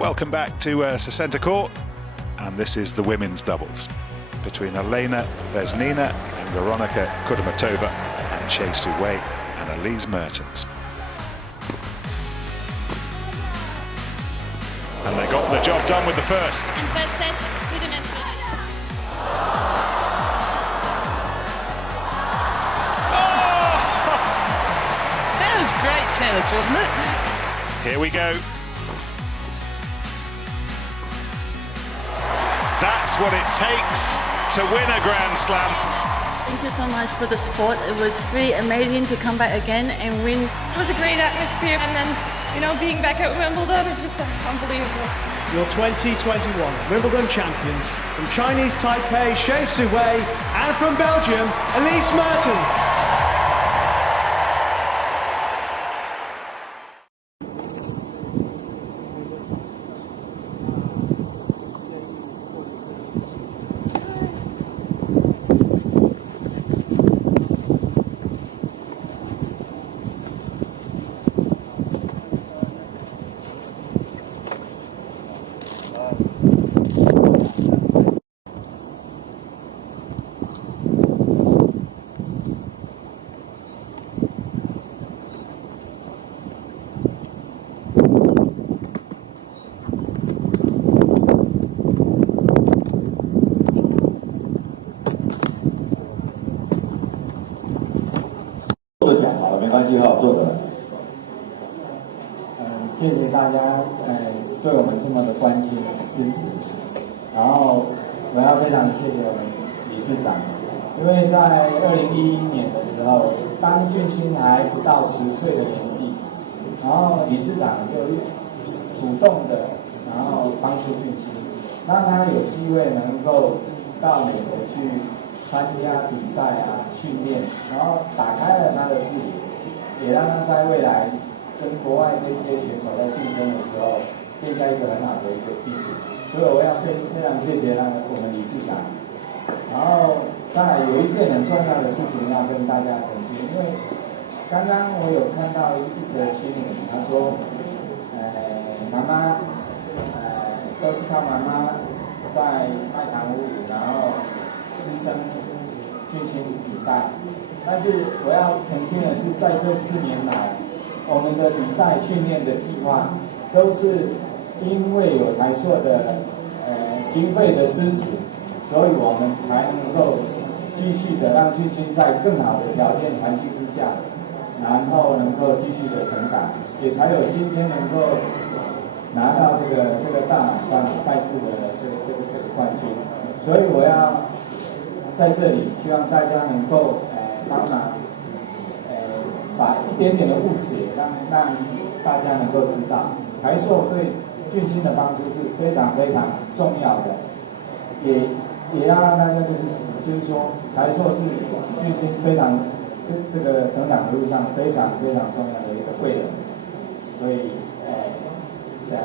Welcome back to Sesenta Court, and this is the women's doubles between Elena Vesnina and Veronika Kudermetova and Hsieh Su-wei and Elise Mertens. And they got the job done with the first. And first set, Kudermetova. Oh! That was great tennis, wasn't it? Here we go. That's what it takes to win a Grand Slam. Thank you so much for the support. It was really amazing to come back again and win. It was a great atmosphere, and then, being back at Wimbledon is just unbelievable. Your 2021 Wimbledon champions, from Chinese Taipei, Hsieh Su-wei, and from Belgium, Elise Mertens.讲好了，没关系，好好坐着。谢谢大家，对我们这么的关心支持。然后我要非常谢谢我们理事长，因为在2011年的时候，当俊欣还不到10岁的年纪，然后理事长就主动的，然后帮助俊欣，让他有机会能够到美国去参加比赛啊，训练，然后打开了他的视野，也让他在未来跟国外这些选手在竞争的时候，变在一个很好的一个基础。所以我要非常谢谢我们理事长。然后当然有一件很重要的事情要跟大家澄清，因为刚刚我有看到一则新闻，他说，妈妈，都是靠妈妈在麦堂舞，然后支撑进行比赛，但是我要澄清的是，在这4年来，我们的比赛训练的计划都是因为有台塑的经费的支持，所以我们才能够继续的让俊欣在更好的条件环境之下，然后能够继续的成长，也才有今天能够拿到这个大满赛事的这个冠军。所以我要在这里希望大家能够帮忙把一点点的误解让大家能够知道，台塑对俊欣的帮助是非常非常重要的，也要让大家就是说，台塑是俊欣非常这个成长的路上非常非常重要的一个贵人，所以这样。